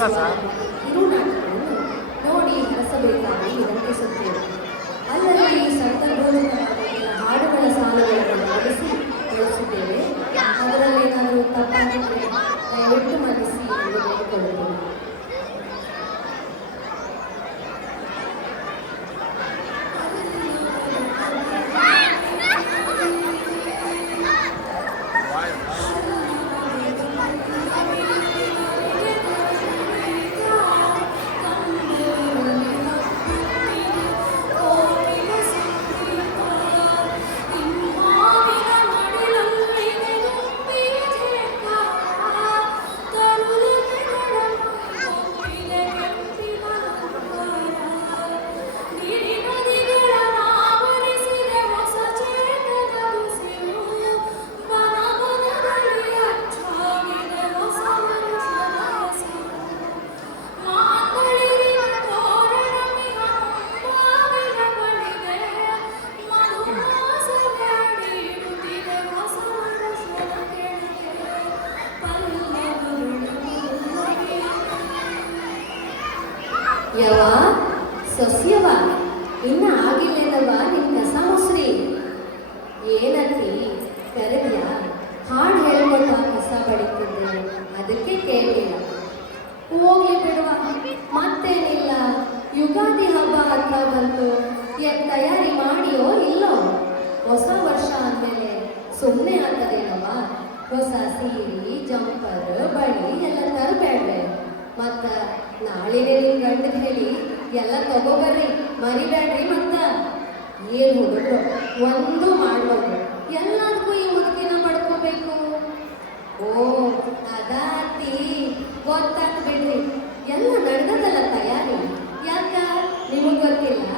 ಕಿರುನಾಟಕವನ್ನು ನೋಡಿ ಹರಸಬೇಕಾಗಿ ವಿನಂತಿಸುತ್ತೇವೆ. ಅಲ್ಲಲ್ಲಿ ಸಂದರ್ಭೋಚಿತವಾದ ಹಾಡುಗಳ ಸಾಲುಗಳನ್ನು ಆಡಿಸಿ ತಿಳಿಸಿದ್ದೇವೆ. ಅದರಲ್ಲೇನಾದರೂ ತಪ್ಪಾಗಿದ್ದರೆ ದಯವಿಟ್ಟು ಮನ್ನಿಸಿ ಎಂದು ಬೇಡಿಕೊಳ್ಳುತ್ತೇವೆ. ಯವ ಸೊಸ್ಯವ ಇನ್ನ ಆಗಿಲ್ಲೇನವ ನಿನ್ನ ಕಸ ಮುಸ್ರಿ ಏನತಿ ಕರೆದ್ಯಾ? ಹಾಡು ಹೇಳ್ಕೊತ ಕಸ ಬಡಿತಿದ್ದೆ, ಅದಕ್ಕೆ ಕೇಳಿಲ್ಲ. ಹೋಗ್ಲಿ ಬಿಡುವ, ಮತ್ತೇನಿಲ್ಲ. ಯುಗಾದಿ ಹಬ್ಬ ಹತ್ರ ಬಂತು, ತಯಾರಿ ಮಾಡಿಯೋ ಇಲ್ಲೋ? ಹೊಸ ವರ್ಷ ಅಂದಮೇಲೆ ಸುಮ್ಮನೆ ಆಗ್ತದೇನವ? ಹೊಸ ಸೀರೆ, ಜಂಪರ್, ಬಳಿ ಎಲ್ಲ ತರಬೇಡ್ವೆ. ಮತ್ತ ನಾಳಿನೇ ನಿಮ್ ಗಂಡಗೆ ಹೇಳಿ ಎಲ್ಲ ತಗೋಬರ್ರಿ, ಮರಿಬೇಡ್ರಿ. ಮತ್ತ ಏನ್ ಹುಡುಗರು ಒಂದು ಮಾಡ್ಬೋದು, ಎಲ್ಲದಕ್ಕೂ ಈ ಮುದುಕಿನ ಪಡ್ಕೋಬೇಕು. ಓ ಅದಾತಿ ಗೊತ್ತಾತ್ ಬಿಡ್ರಿ, ಎಲ್ಲ ನಡೆದದಲ್ಲ ತಯಾರಿ. ಯಾಕ ನಿಮಗ್ ಗೊತ್ತಿಲ್ಲ?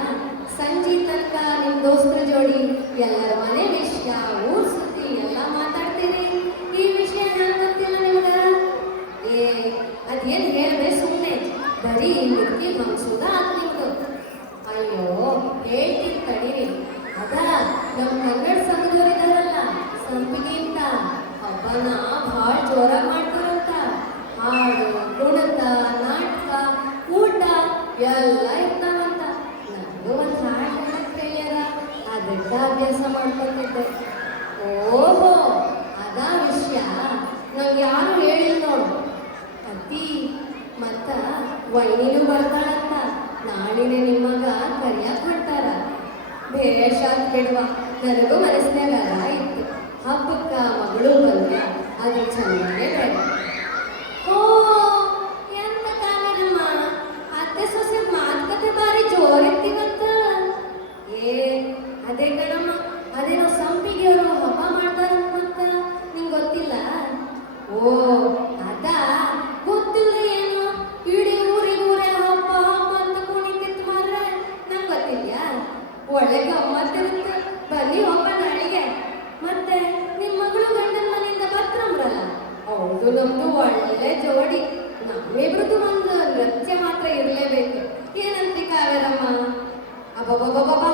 ಸಂಜೆ ತನಕ ನಿಮ್ ದೋಸ್ತರ ಜೋಡಿ ಎಲ್ಲರ ಮನೆ ವಿಷಯ, ಊರ್ ಸುದ್ದಿ ಎಲ್ಲ ಮಾತಾಡ್ತೀರಿ. ಈ ವಿಷಯ ನಂಗೆ ಗೊತ್ತಿಲ್ಲ ನಿಮ್ಗ? ಅದೇನು ಹೇಳಿದ್ರೆ ಸುಮ್ಮನೆ ಬರೀ ಮುದುಕಿ ಹಂಸೋದ ಆತ ನಿಮ್ದು. ಅಯ್ಯೋ ಹೇಳ್ತೀನಿ ತಡೀರಿ. ಅದ ನಮ್ಮ ಕನ್ನಡ ಸಂಘದವರಿದಾರಲ್ಲ, ಸಂಪಿಗೆ ಅಂತ, ಹಬ್ಬನ ಭಾಳ ಜೋರಾಗಿ ಮಾಡ್ತಾರಂತ. ಹಾಡು, ಕುಣಿತ, ನಾಟಕ, ಊಟ ಎಲ್ಲ ಇರ್ತಾವಂತ. ನನಗೂ ಒಂದು ಹಾಡು ಹೇಳಕ್ ಹೇಳ್ಯಾರ, ಅದಕ್ಕೆ ಅಭ್ಯಾಸ ಮಾಡ್ಕೊತಿದ್ದೆ. ಓಹೋ ಅದಾ ವಿಷಯ, ನಂಗೆ ಯಾರು ಹೇಳಿಲ್ಲ ನೋಡು. ಅತ್ತಿ ಮತ್ತ ವೈನಿನೂ ಬರ್ತಾಳಂತ, ನಾಳಿನೇ ನಿಮ್ಮಗ ಕರಿಯಾಕ್ ಬಿಡ್ತಾರ. ಬೇಷಾತ್ ಬಿಡುವ, ನನಗೂ ಮನಸ್ಸಿನಾಗ ಇತ್ತು. ಹಬ್ಬಕ್ಕ ಮಗಳು ಬಂದ, ಅದು ಚೆನ್ನಾಗೇ ಬೇಡ. ಓ ಎಂತ ಕಾಲಮ್ಮ, ಅತ್ತೆ ಸೊಸೆ ಮಾತುಕತೆ ಬಾರಿ ಜೋರಿರ್ತೀವಂತ. ಅದೇ ಕಣಮ್ಮ, ಅದೇನೋ ಸಂಪಿಗೆಯವರು ಹಬ್ಬ ಮಾಡ್ತಾರಂತ. ಮತ್ತ ನಿಂಗೆ ಗೊತ್ತಿಲ್ಲ? ಓ ಅದಾ ಗೊತ್ತಿಲ್ಲ ಏನು? ಇಡೀ ಊರೇ ಹಬ್ಬ ಹಬ್ಬ ಅಂತ ಕುಣಿತಿತ್ತು ಮಾರ್ರೆ. ನಂಗೆ ಗೊತ್ತಿದ್ಯಾ? ಒಳ್ಳೆ ಗಮ್ಮತ್ತಿರುತ್ತೆ. ಬನ್ನಿ ಹಬ್ಬ ನಾಳೆಗೆ. ಮತ್ತೆ ನಿಮ್ಮ ಮಗಳು ಗಂಡನ ಮನೆಯಿಂದ ಬರ್ತಾರಲ್ಲ, ಹೌದು ನಮ್ದು ಒಳ್ಳೆ ಜೋಡಿ. ನಮ್ಮಿಬ್ರದ್ದು ಒಂದು ನೃತ್ಯ ಮಾತ್ರ ಇರಲೇಬೇಕು. ಏನಂತ್ರಿ ಕಾವೇರಮ್ಮ? ಅಬ್ಬಬ್ಬಬ್ಬಬ್ಬ,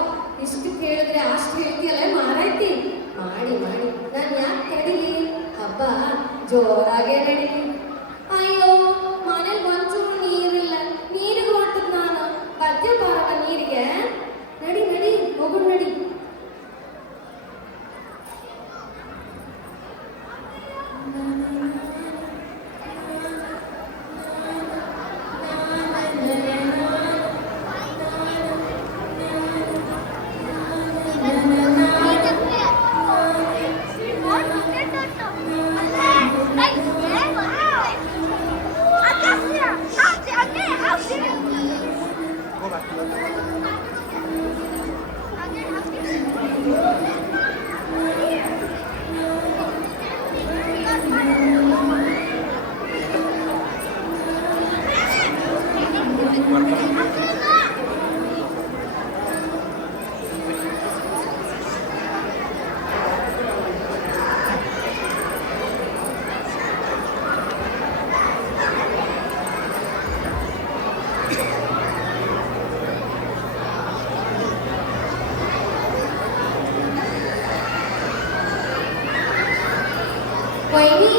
ಇಷ್ಟು ಕೇಳಿದ್ರೆ ಅಷ್ಟು ಹೇಳ್ತೀಯಲ್ಲ ಮಾರಾಯ್ತಿ. ಮಾಡಿ ಮಾಡಿ ನಾನು ಯಾಕೆ ತಡೀಲಿ? ಹಬ್ಬ ಜೋರಾಗೇ ನಡೀಲಿ. ಅಯ್ಯೋ ಮನೇಲಿ ಒಂಚೂರು ನೀರಿಲ್ಲ, ನೀರಿಗೆ ಹೊಟ್ಟದ್ ನಾನು. ಬರ್ತೀಯ ಬಾರಲ್ಲ ನೀರಿಗೆ? ನಡಿ ನಡಿ ಹೋಗು ನಡಿ. ವೈನಿ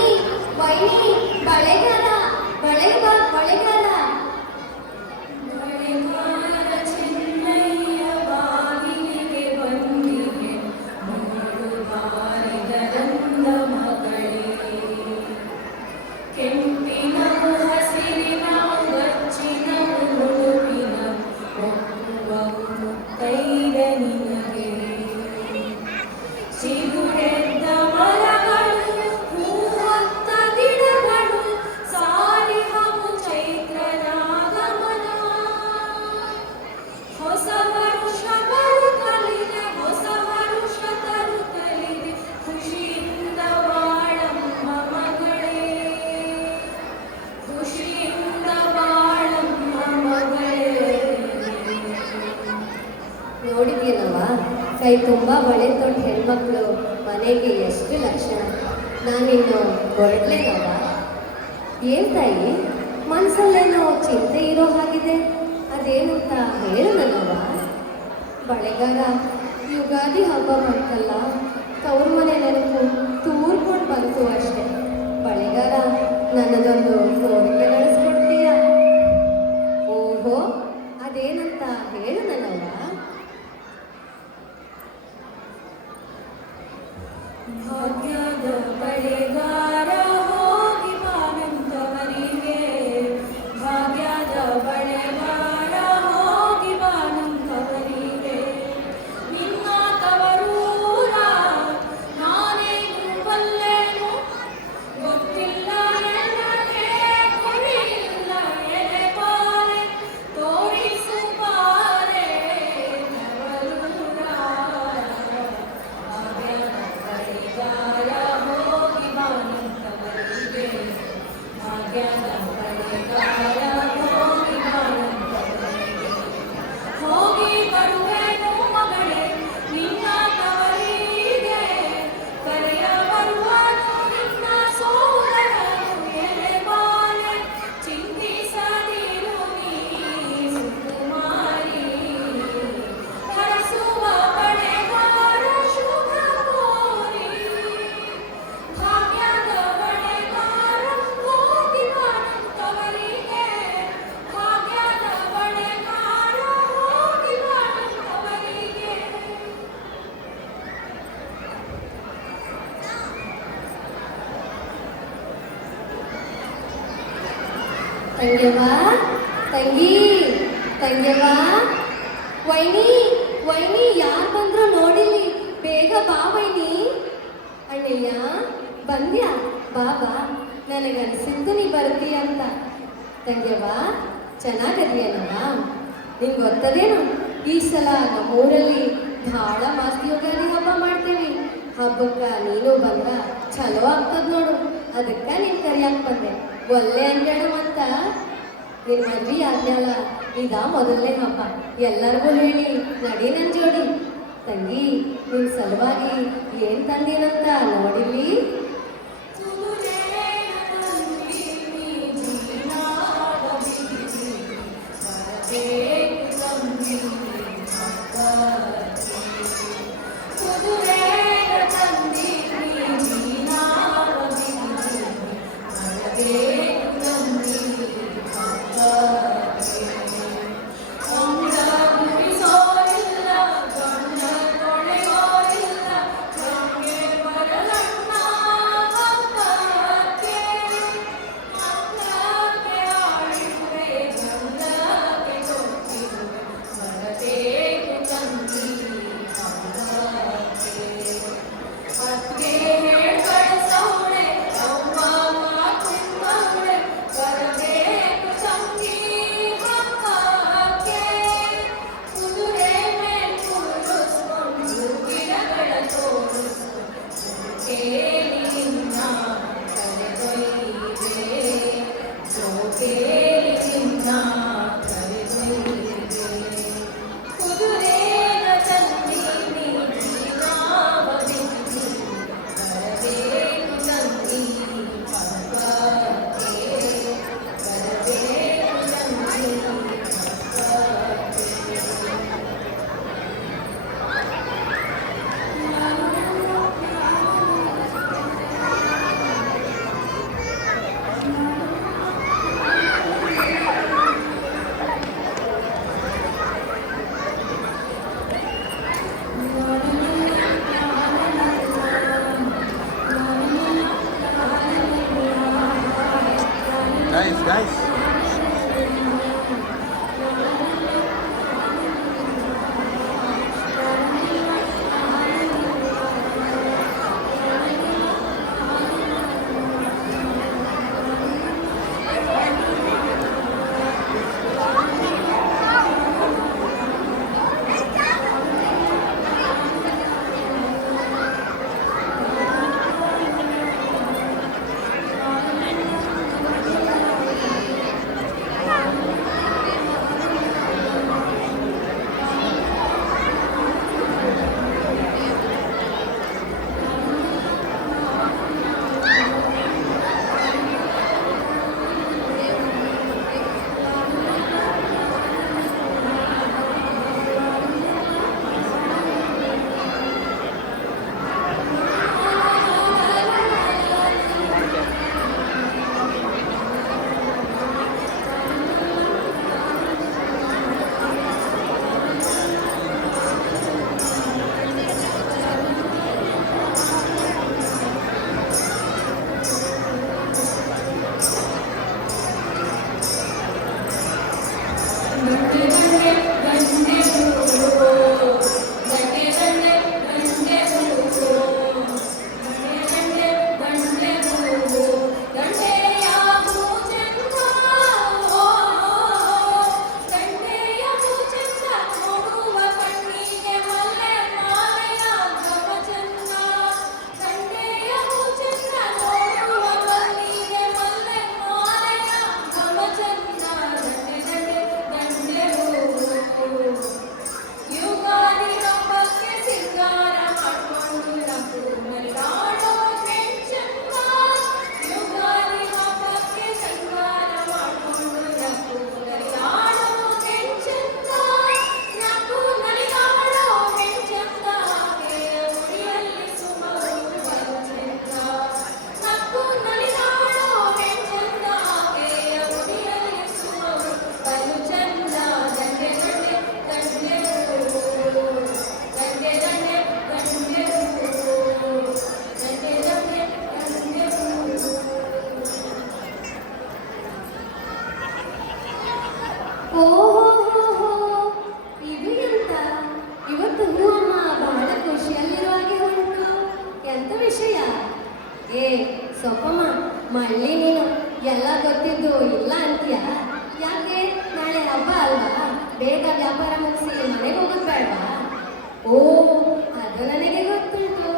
ವೈನಿ ಬಳೆಗಾಲ ಬಳೆಗಾಲ ಕೈ ತುಂಬ ಬಳೆ ತೊಟ್ಟು ಹೆಣ್ಮಕ್ಳು ಮನೆಗೆ ಎಷ್ಟು ಲಕ್ಷಣ. ನಾನಿನ್ನು ಹೊರಡ್ಲೇನವ? ಏನ್ ತಾಯಿ, ಮನ್ಸಲ್ಲೇನೋ ಚಿಂತೆ ಇರೋ ಹಾಗಿದೆ, ಅದೇನಂತ ಹೇಳು ನನ್ನವ. ಬಳೆಗಾರ ಯುಗಾದಿ ಹಬ್ಬ ಮಾಡ್ತಲ್ಲ, ತವ್ರ ಮನೆ ನೆನಪು ತೂರ್ಕೊಂಡು ಬಂತು ಅಷ್ಟೆ. ಬಳೆಗಾರ ನನ್ನದೊಂದು ಕೋರಿಕೆ ನಡೆಸ್ಕೊಡ್ತೀಯ? ಓಹೋ, ಅದೇನಂತ ಹೇಳು ನನ್ನವ. ಭಾಗ್ಯದ ಬಳೆಗಾರ ಹೋಗಿ ಬಾನಂತವರಿಗೆ, ಭಾಗ್ಯದ ಬಳೆಗಾರ ಹೋಗಿ ಬಾನಂತವರಿಗೆ. ನಿನ್ನ ತವರೂರ ನಾನೇನು ಬಲ್ಲೆನು, ಗೊತ್ತಿಲ್ಲ ನನಗೆ ಕೊನೆಯಿಲ್ಲ ಎಲೆ ಪಾಲೆ, ತೋರಿಸು ಬಾರೆ ತವರೂರ. ಬಳೆಗಾರ ಹೋಗಿ ಬಾನಂತವರಿಗೆ, ಭಾಗ್ಯದ ಬಳೆಗಾರ ಹೋಗಿ ಬಾನಂತವರಿಗೆ. ಹೋಗಿ ಬರುವೆನು ಮಗಳೇ ನಿನ್ನ ತವರಿಗೆ, ಕರೆಯ ಬರುವನು ನಿನ್ನ ಸೋದರನು ಎಲೆ ಬಾಲೆ. ಚಿಂತಿಸದಿರು ನೀ ಸುಕುಮಾರಿ, ಹರಸುವ ಬಳೆಗಾರ ಶುಭ ಕೋರಿ. ಭಾಗ್ಯದ ಬಳೆಗಾರ ಹೋಗಿ ಬಾನಂತವರಿಗೆ, ಭಾಗ್ಯದ ಬಳೆಗಾರ ಹೋಗಿ ಬಾನಂತವರಿಗೆ. ತಂಗ್ಯವ್ವ, ತಂಗಿ, ತಂಗ್ಯವ್ವ, ವೈನಿ, ವೈನಿ, ಯಾರು ಬಂದ್ರು ನೋಡಿಲಿ, ಬೇಗ ಬಾ ವೈನಿ. ಅಣ್ಣಯ್ಯ ಬಂದ್ಯಾ? ಬಾ ಬಾ, ನನಗನ್ಸಿದ್ದು ನೀ ಬರ್ತೀಯ ಅಂತ. ತಂಗ್ಯವ್ವ, ಚೆನ್ನಾಗದಿಯಲ್ಲವ? ನಿಂಗೆ ಗೊತ್ತದೇನು, ಈ ಸಲ ನಮ್ಮೂರಲ್ಲಿ ಭಾಳ ಮಸ್ತ್ ಯುಗಾದಿ ಹಬ್ಬ ಮಾಡ್ತೇವಿ. ಹಬ್ಬಕ್ಕ ನೀನು ಬಂದ ಚಲೋ ಆಗ್ತದ ನೋಡು, ಅದಕ್ಕ ನೀನ್ ಕರಿಯಾಕ್ ಬಂದೆ. ಒಳ್ಳೆ ಅಂಜಾಡು ಅಂತ. ನಿನ್ ಮದ್ವಿ ಆದ್ಮೇಲ ಇದ ಮೊದಲನೇ ಹಬ್ಬ, ಎಲ್ಲರಿಗೂ ಹೇಳಿ ನಡಿ ನನ್ ಜೋಡಿ. ತಂಗಿ, ನಿನ್ ಸಲುವಾಗಿ ಏನ್ ತಂದೇನಂತ ನೋಡಿಲಿ. ಬರಲಣ್ಣ ದಂಡೆ ದಂಡೆ ದಂಡೆ ಹೂವು ದಂಡೆ ದಂಡೆ ದಂಡೆ ಹೂವು ದಂಡೆ ದಂಡೆ ಹೂವು ದಂಡೆಯ ಹೂಚೆಂದ ದಂಡೆಯ ಹೂಚೆಂದ ನೋಡುವ ಕಣ್ಣಿಗೆ ಮಲ್ಲೆ ಮಾಲೆಯ ಘಮ ಚಂದ ದಂಡೆಯ ಹೂಚೆಂದ ನೋಡುವ ಕಣ್ಣಿಗೆ ಮಲ್ಲೆ ಮಾಲೆಯ ಘಮ ಚಂದ ದಂಡೆ ದಂಡೆ ದಂಡೆ ಹೂವು ಯುಗಾದಿ ಹಬ್ಬಕ್ಕೆ ಸಿಂಗಾರ ಮಾಡ್ಕೊಂಡು ನಗು ನಲಿದಾಡೋ ಕೆಂಚಂದ ಯುಗಾದಿ ಹಬ್ಬಕ್ಕೆ ಸಿಂಗಾರ ಮಾಡ್ಕೊಂಡು ನಗು ನಲಿದಾಡೋ ಕೆಂಚಂದ ನಗು ನಲಿದಾಡೋ ಕೆಂಚಂದ ಆಕೆಯ ಮುಡಿಯಲ್ಲಿ ಸುಮರು ಬರುಚಂದ ನಗು ನಲಿದಾಡೋ ಕೆಂಚಂದ ಆಕೆಯ ಮುಡಿಯಲ್ಲಿ ಸುಮರು ಬರುಚಂದ ದಂಡೆ ದಂಡೆ ದಂಡೆ ಹೂವು ದಂಡೆ ದಂಡೆ ದಂಡೆ ಹೂವು ದಂಡೆ ದಂಡೆ ದಂಡೆ ಹೂವು ಓಹೋ ಇದು ಎಂತ ಇವತ್ತು ಹೂವಮ್ಮ ಬಹಳ ಖುಷಿಯಲ್ಲಿರುವ ಹಾಗೆ ಉಂಟು. ಎಂತ ವಿಷಯ? ಏ ಸೊಪ್ಪಮ್ಮ, ಮಳ್ಳಿ ನೀನು ಎಲ್ಲ ಗೊತ್ತಿದ್ದು ಇಲ್ಲ ಅಂತೀಯ? ಯಾಕೆ ನಾಳೆ ಹಬ್ಬ ಅಲ್ವಾ? ಬೇಗ ವ್ಯಾಪಾರ ಮುಗಿಸಿ ಮನೆಗೆ ಹೋಗೋದು ಬೇಡವಾ? ಓ, ಅದು ನನಗೆ ಗೊತ್ತುಂಟು.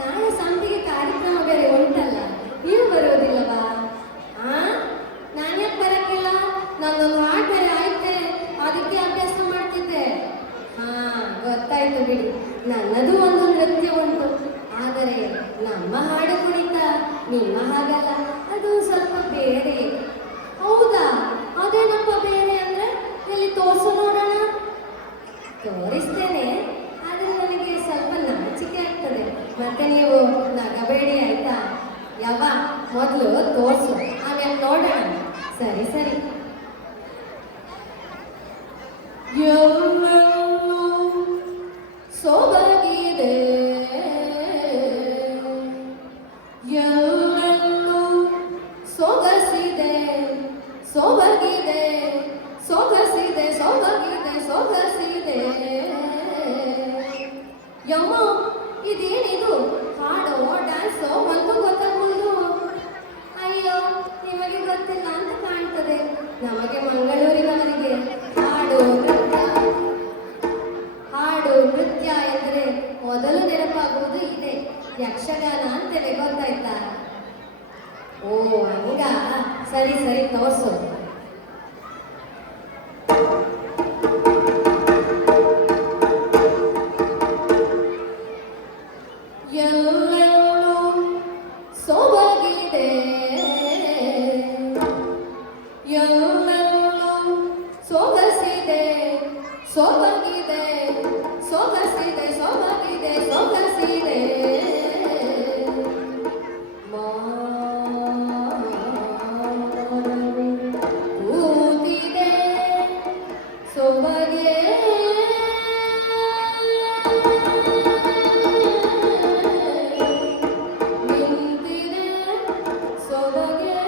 ನಾಳೆ ಸಂಪಿಗೆ ಕಾರ್ಯಕ್ರಮ ಬೇರೆ ಉಂಟಲ್ಲ, ನೀವು ಬರುವುದಿಲ್ಲವಾ? ಆ, ನಾನ್ಯಾಕೆ ಬರಕ್ಕಿಲ್ಲ? ನನ್ನೊಂದು ಹಾಡು ಬೇರೆ ಆಯ್ತೆ, ಅದಕ್ಕೆ ಅಭ್ಯಾಸ ಮಾಡ್ತಿದ್ದೆ. ಹಾ, ಗೊತ್ತಾಯ್ತು ಬಿಡಿ. ನನ್ನದು ಒಂದು ನೃತ್ಯ ಉಂಟು, ಆದರೆ ನಮ್ಮ ಹಾಡು ಕುಣಿತ ನಿಮ್ಮ ಹಾಗಲ್ಲ, ಅದು ಸ್ವಲ್ಪ ಬೇರೆ. ಹೌದಾ? ಅದೇನಪ್ಪ ಬೇರೆ ಅಂದ್ರೆ? ಎಲ್ಲಿ ತೋರಿಸು ನೋಡೋಣ. ತೋರಿಸ್ತೇನೆ, ಆದರೆ ನನಗೆ ಸ್ವಲ್ಪ ನಾಚಿಕೆ ಆಗ್ತದೆ. ಮತ್ತೆ ನೀವು ನಗಬೇಡಿ ಆಯ್ತಾ? ಯಾವ ಮೊದಲು ತೋರಿಸು, ಆಮೇಲೆ ನೋಡೋಣ. ಸರಿ ಸರಿ. ಎಲ್ಲೆಲ್ಲೂ ಸೊಬಗಿದೆ, ಎಲ್ಲೆಲ್ಲೂ ಸೊಗಸಿದೆ, ಸೊಬಗಿದೆ, ಸೊಗಸಿದೆ, ಸೊಬಗಿದೆ, ಸೊಗಸಿದೆ. ಯಮ್ಮ, ಇದೇನಿದು? ಹಾಡೋ ಡ್ಯಾನ್ಸೋ ಒಂದು ಗೊತ್ತಾಗುವುದು. ಅಯ್ಯೋ, ನಿಮಗೆ ಗೊತ್ತಿಲ್ಲ ಅಂತ ಕಾಣ್ತದೆ. ನಮಗೆ ಮಂಗಳೂರಿನವರಿಗೆ ಹಾಡು ನೃತ್ಯ ಎಂದರೆ ಮೊದಲು ನೆನಪಾಗುವುದು ಇದೆ, ಯಕ್ಷಗಾನ ಅಂತೇವೆ. ಗೊತ್ತಾಯ್ತಾ? ಓ ಹಂಗ, ಸರಿ ಸರಿ, ತೋರ್ಸು. ಎಲ್ಲೆಲ್ಲೂ ಸೊಬಗಿದೆ, ಎಲ್ಲೆಲ್ಲೂ ಸೊಗಸಿದೆ, ಸೊಬಗಿದೆ, ಸೊಗಸಿದೆ, ಸೊಬಗಿದೆ, ಸೊಗಸಿದೆ. ಕೂತಿದೆ ಸೊಬಗೆ, ನಿಂತಿದೆ ಸೊಬಗೆ,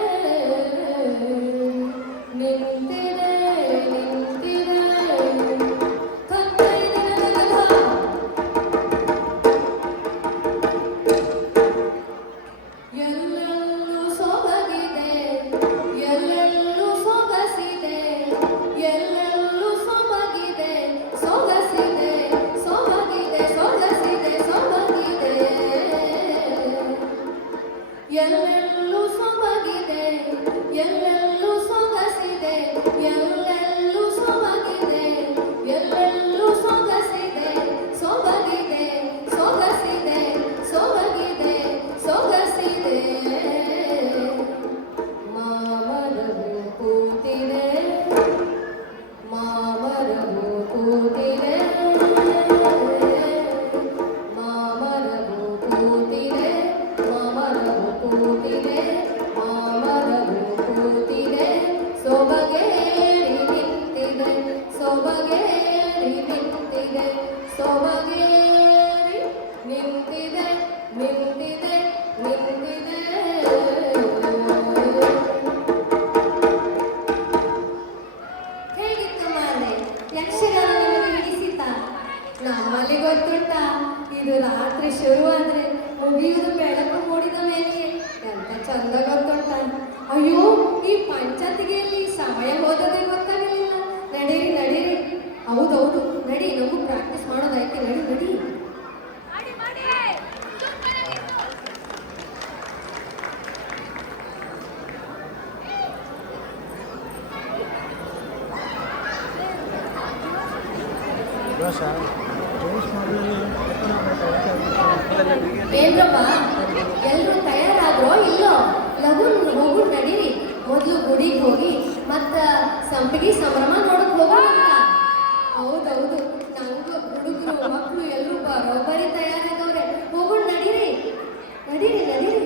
ನಿಂತಿದೆ ನಿಂತಿದೆ. ಎಲ್ಲೆಲ್ಲೂ ಸೊಬಗಿದೆ, ಎಲ್ಲೆಲ್ಲೂ ಸೊಗಸಿದೆ, ಎಲ್ಲೆಲ್ಲೂ ಸೊಬಗಿದೆ, ಸೊಗಸಿದೆ, ಸೊಬಗಿದೆ, ಸೊಗಸಿದೆ, ಸೊಬಗಿದೆ. ಎಲ್ಲೆಲ್ಲೂ ಸೊಬಗಿದೆ, ಎಲ್ಲೆಲ್ಲೂ ಸೊಗಸಿದೆ, ಶುರುವಾದ್ರೆ ಮುಗಿಯುವುದು ಬೆಳಕು ಮೂಡಿದ ಮೇಲೆ ಎಂತ ಚಂದ ಗೊತ್ತುಂಟ. ಅಯ್ಯೋ, ಈ ಪಂಚಾಯತಿಗೆಯಲ್ಲಿ ಸಮಯ ಹೋದದೇ ಗೊತ್ತಾಗಲಿಲ್ಲ. ನಡೀರಿ ನಡೀರಿ. ಹೌದೌದು, ನಡಿ, ನಮಗೂ ಪ್ರಾಕ್ಟೀಸ್ ಮಾಡೋದೈತೆ. ನಡಿ ನಡಿ. ಏನ್ರಪ್ಪ, ಎಲ್ರು ತಯಾರಾದ್ರೋ ಇಲ್ಲೋ? ಲಗುನ್ ಹೋಗು, ನಡೀರಿ. ಮೊದ್ಲು ಗುಡಿಗೆ ಹೋಗಿ ಮತ್ತ ಸಂಪಿಗೆ ಸಂಭ್ರಮ ನೋಡಕ್ ಹೋಗೋಣ. ಹೌದೌದು, ನಂಗೂ ಹುಡುಗರು ಮಕ್ಕಳು ಎಲ್ರು ಬರೋಬ್ಬರಿ ತಯಾರಾಗವ್ರೆ. ಹೋಗೋಣ, ನಡೀರಿ ನಡೀರಿ ನಡೀರಿ.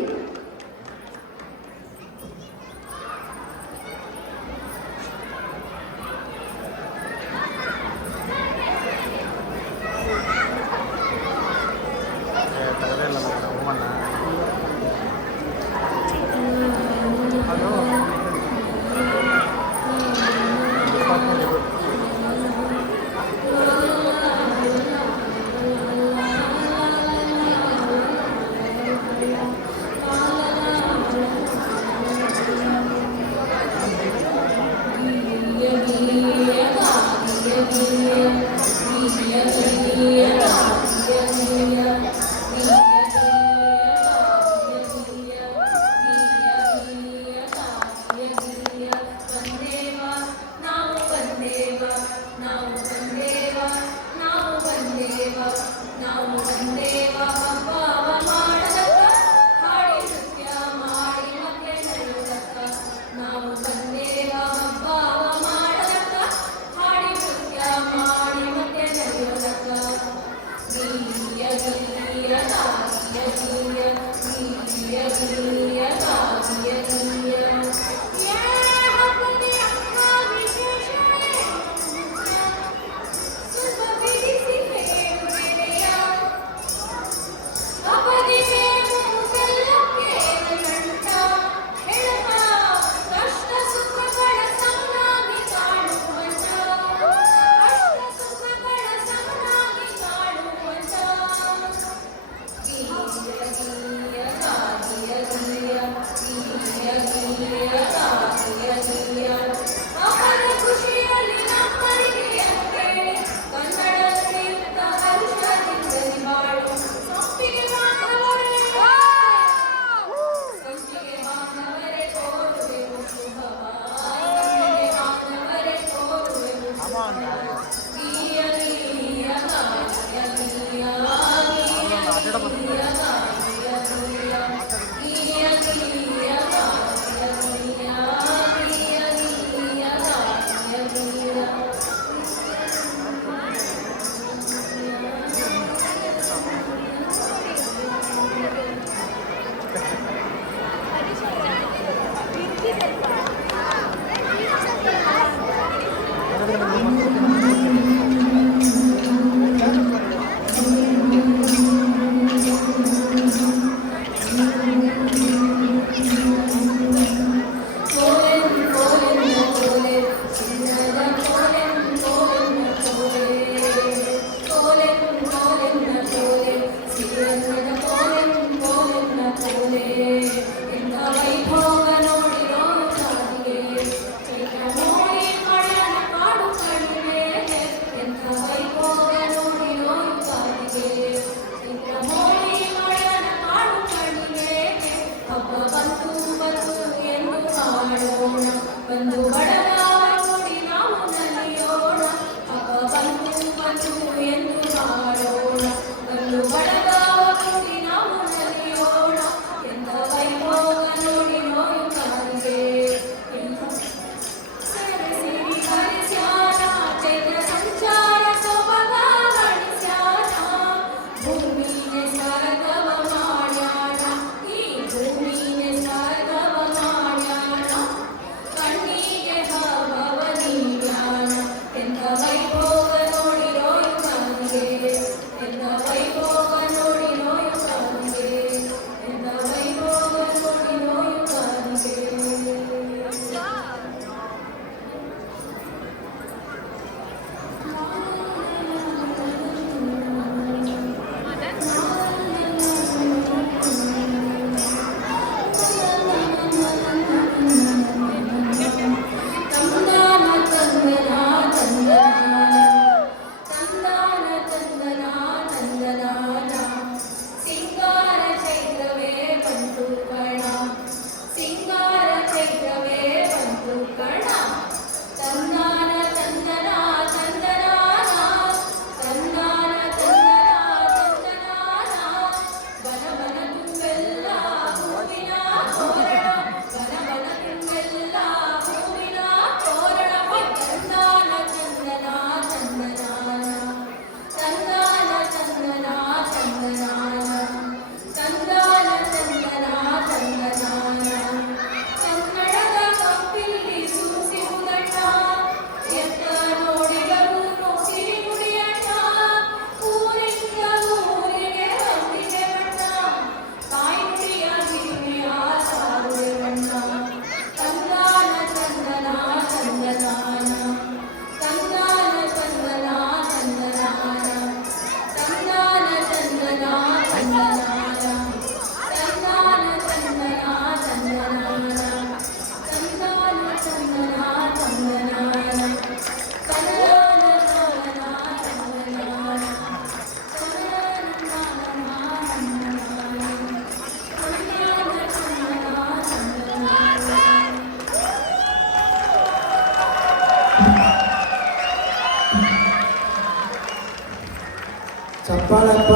ಚಪ್ಪಾಳಪ್ಪ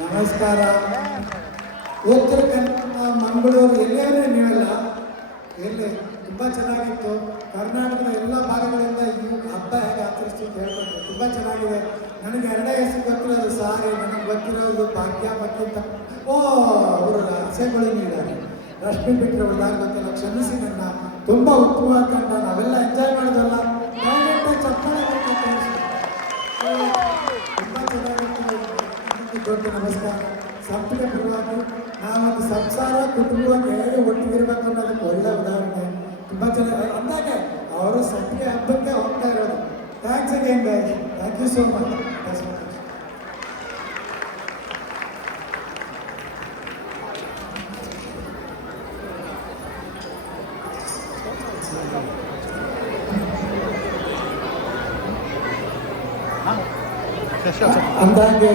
ನಮಸ್ಕಾರ. ಉತ್ತರ ಕನ್ನಡ ಮಂಗಳೂರು ಎಲ್ಲೇ ನೀವೆಲ್ಲ ಎಲ್ಲಿ ತುಂಬ ಚೆನ್ನಾಗಿತ್ತು. ಕರ್ನಾಟಕದ ಎಲ್ಲ ಭಾಗಗಳಿಂದ ಈ ಹಬ್ಬ ಹೇಗೆ ಆಚರಿಸ್ತು ಅಂತ ಹೇಳ್ಕೊಂಡು ತುಂಬ ಚೆನ್ನಾಗಿದೆ. ನನಗೆ ಎರಡೇ ಹೆಸರು ಗೊತ್ತಿರೋದು ಸಾರಿ, ನನಗೆ ಗೊತ್ತಿರೋದು ಭಾಗ್ಯ ಮತ್ತು ಅವರು ಆಸೆಗಳು ನೀಡಿದ್ದಾರೆ. ರಶ್ಮಿ ಬಿಟ್ಟರೆ ಉಳಿದಾಗ ಗೊತ್ತಿಲ್ಲ, ಕ್ಷಮಿಸಿ ನನ್ನ. ತುಂಬ ಉತ್ತಮವಾದ ಕಂಡ, ನಾವೆಲ್ಲ ಎಂಜಾಯ್ ಮಾಡೋದಲ್ಲ. ಚಪ್ಪಾಳೆ ತುಂಬ ಚೆನ್ನಾಗಿತ್ತು. ದೊಡ್ಡ ನಮಸ್ಕಾರ. ಸಂಪಿಗೆ ಪರವಾಗಿ ನಾವೊಂದು ಸಂಸಾರ ಕುಟುಂಬವಾಗಿ ಹೇಗೆ ಒಟ್ಟಿಗಿರ್ಬೇಕು ಅನ್ನೋದಕ್ಕೆ ಒಳ್ಳೆ ಉದಾಹರಣೆ. ತುಂಬ ಚೆನ್ನಾಗಿ ಅಂದಾಗೆ ಅವರು ಸಂಪಿಗೆ ಹಬ್ಬಕ್ಕೆ ಹೋಗ್ತಾ ಇರೋದು. Thanks again guys, thank you so much. ಅಂದಾಗೆ